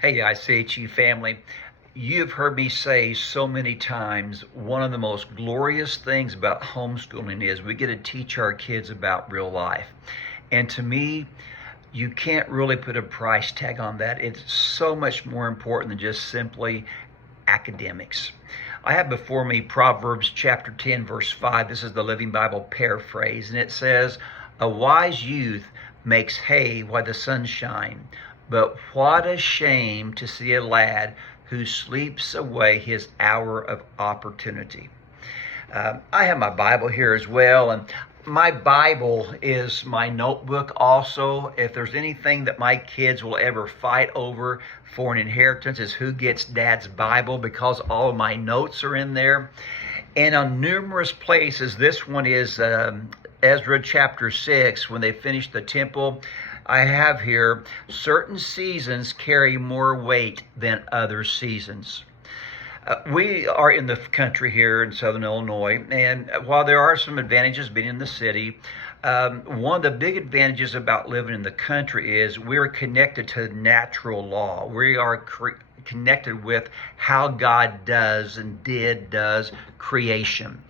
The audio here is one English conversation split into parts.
Hey, ICHU family. You've heard me say so many times, one of the most glorious things about homeschooling is we get to teach our kids about real life. And to me, you can't really put a price tag on that. It's so much more important than just simply academics. I have before me Proverbs chapter 10, verse 5. This is the Living Bible paraphrase, and it says, "A wise youth makes hay while the sun shines, but what a shame to see a lad who sleeps away his hour of opportunity." I have my Bible here as well, and my Bible is my notebook also. If there's anything that my kids will ever fight over for an inheritance, is who gets Dad's Bible, because all of my notes are in there. And on numerous places, this one is Ezra chapter 6, when they finished the temple. I have here, certain seasons carry more weight than other seasons. We are in the country here in Southern Illinois, and while there are some advantages being in the city, one of the big advantages about living in the country is we're connected to natural law. We are connected with how God does creation.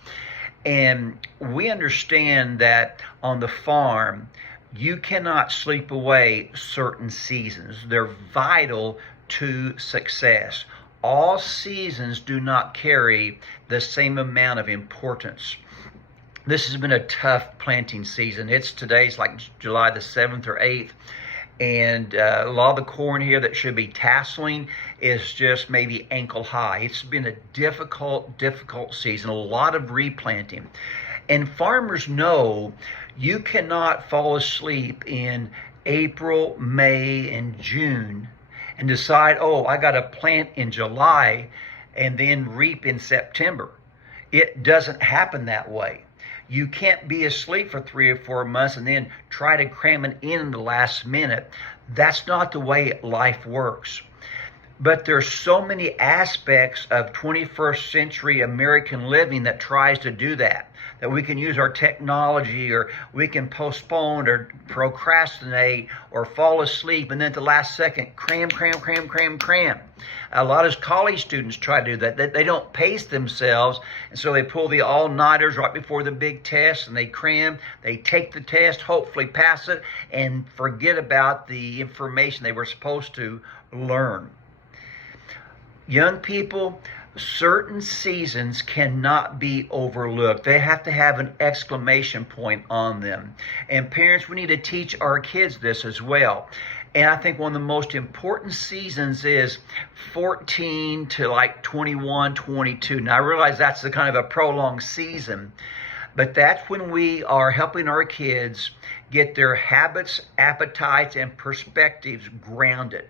And we understand that on the farm, you cannot sleep away certain seasons. They're vital to success. All seasons do not carry the same amount of importance. This has been a tough planting season. Today's like July the 7th or 8th. And a lot of the corn here that should be tasseling is just maybe ankle high. It's been a difficult season, a lot of replanting. And farmers know you cannot fall asleep in April, May, and June and decide, oh, I got to plant in July and then reap in September. It doesn't happen that way. You can't be asleep for 3 or 4 months and then try to cram it in the last minute. That's not the way life works. But there's so many aspects of 21st century American living that tries to do that we can use our technology, or we can postpone or procrastinate or fall asleep, and then at the last second, cram. A lot of college students try to do that. They don't pace themselves, and so they pull the all-nighters right before the big test, and they cram. They take the test, hopefully pass it, and forget about the information they were supposed to learn. Young people, certain seasons cannot be overlooked. They have to have an exclamation point on them. And parents, we need to teach our kids this as well. And I think one of the most important seasons is 14 to like 21, 22. Now I realize that's the kind of a prolonged season, but that's when we are helping our kids get their habits, appetites, and perspectives grounded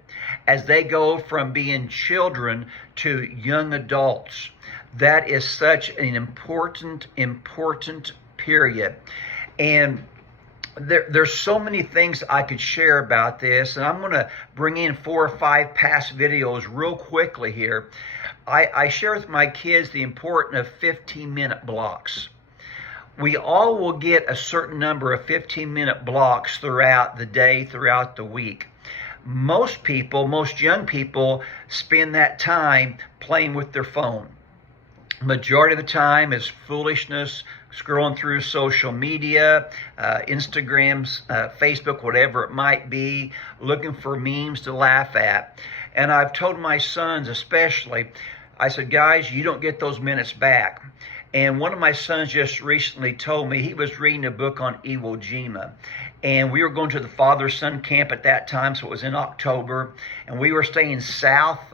as they go from being children to young adults. That is such an important period. And there's so many things I could share about this, and I'm going to bring in 4 or 5 past videos real quickly here. I share with my kids the importance of 15-minute blocks. We all will get a certain number of 15-minute blocks throughout the day, throughout the week. Most young people spend that time playing with their phone. Majority of the time is foolishness, scrolling through social media, Instagrams, Facebook, whatever it might be, looking for memes to laugh at. And I've told my sons especially, I said, guys, you don't get those minutes back. And one of my sons just recently told me he was reading a book on Iwo Jima. And we were going to the father-son camp at that time, so it was in October. And we were staying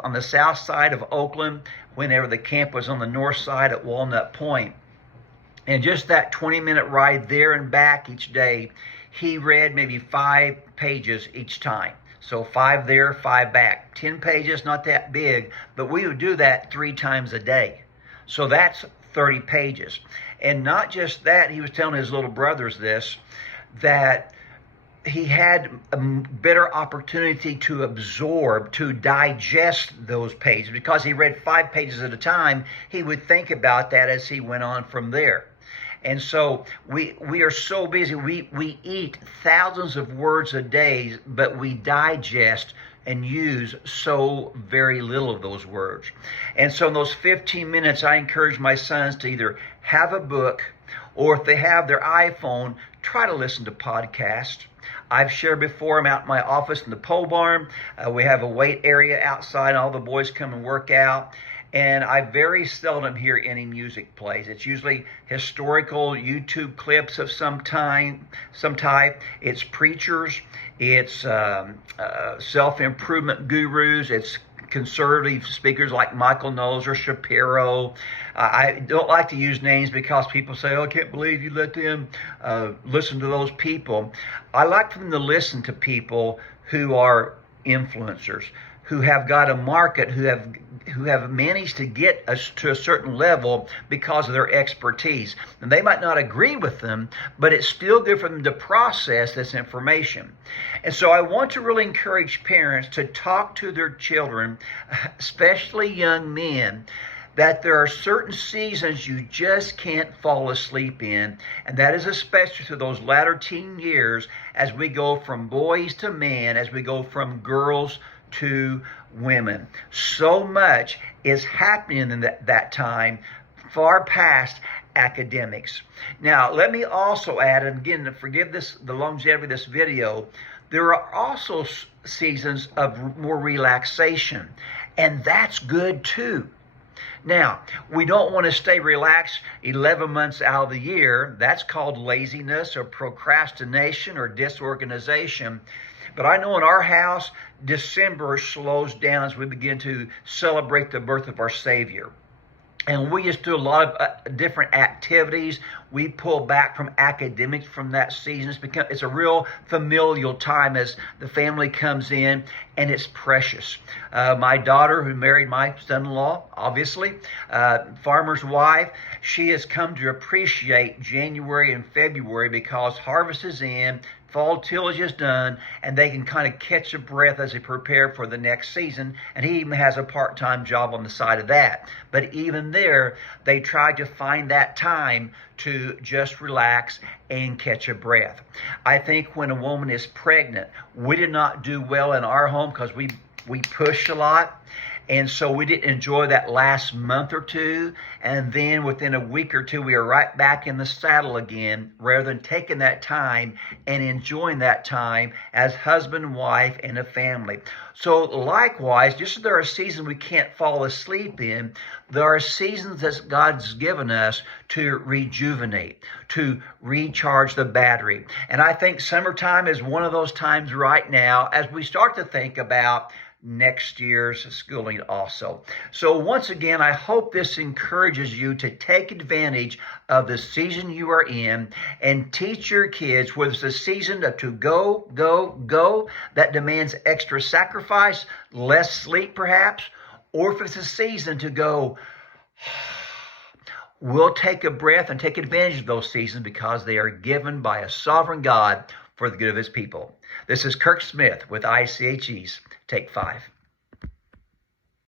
on the south side of Oakland, whenever the camp was on the north side at Walnut Point. And just that 20-minute ride there and back each day, he read maybe 5 pages each time. So 5 there, 5 back. 10 pages, not that big, but we would do that 3 times a day. So that's 30 pages. And not just that, he was telling his little brothers this, that he had a better opportunity to absorb, to digest those pages. Because he read 5 pages at a time, he would think about that as he went on from there. And so we are so busy. We eat thousands of words a day, but we digest and use so very little of those words. And so in those 15 minutes, I encourage my sons to either have a book, or if they have their iPhone, try to listen to podcasts. I've shared before, I'm out in my office in the pole barn. We have a weight area outside, and all the boys come and work out. And I very seldom hear any music plays. It's usually historical YouTube clips of some type. It's preachers. It's self-improvement gurus. It's conservative speakers like Michael Knowles or Shapiro. I don't like to use names because people say, oh, I can't believe you let them listen to those people. I like for them to listen to people who are influencers, who have got a market, who have managed to get us to a certain level because of their expertise. And they might not agree with them, but it's still good for them to process this information. And so I want to really encourage parents to talk to their children, especially young men, that there are certain seasons you just can't fall asleep in, and that is especially through those latter teen years as we go from boys to men, as we go from girls to women. So much is happening in that time, far past academics. Now, let me also add, and again, forgive the longevity of this video, there are also seasons of more relaxation, and that's good too. Now, we don't want to stay relaxed 11 months out of the year. That's called laziness or procrastination or disorganization. But I know in our house, December slows down as we begin to celebrate the birth of our Savior. And we just do a lot of different activities. We pull back from academics from that season. It's a real familial time as the family comes in, and it's precious. My daughter, who married my son-in-law, obviously, farmer's wife, she has come to appreciate January and February because harvest is in, fall tillage is done, and they can kind of catch a breath as they prepare for the next season. And he even has a part-time job on the side of that. But even there, they try to find that time to just relax and catch a breath. I think when a woman is pregnant, we did not do well in our home because we pushed a lot. And so we didn't enjoy that last month or two. And then within a week or two, we are right back in the saddle again, rather than taking that time and enjoying that time as husband, wife, and a family. So likewise, just as there are seasons we can't fall asleep in, there are seasons that God's given us to rejuvenate, to recharge the battery. And I think summertime is one of those times right now as we start to think about next year's schooling also. So once again, I hope this encourages you to take advantage of the season you are in and teach your kids, whether it's a season to go, that demands extra sacrifice, less sleep perhaps, or if it's a season to go, we'll take a breath and take advantage of those seasons because they are given by a sovereign God for the good of his people. This is Kirk Smith with ICHE's Take 5.